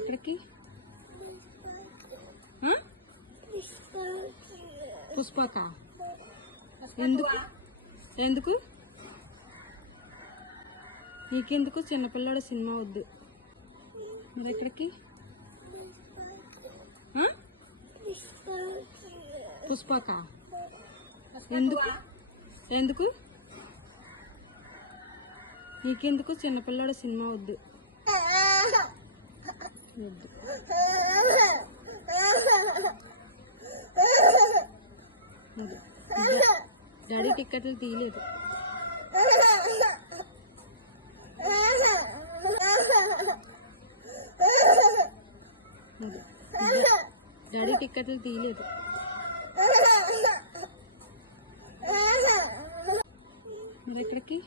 ఎక్కడికి? పుష్పక ఎందుకు ఎందుకు నీకెందుకు? చిన్నపిల్లాడు సినిమా వద్దు. మరి ఎక్కడికి? పుష్పక ఎందుకు ఎందుకు నీకెందుకు? చిన్నపిల్లాడు సినిమా వద్దు. వద్దు. డాడీ టిక్కెట్లు తీయలేదు. డాడీ టిక్కెట్లు తీయలేదు. మరి ఎక్కడికి?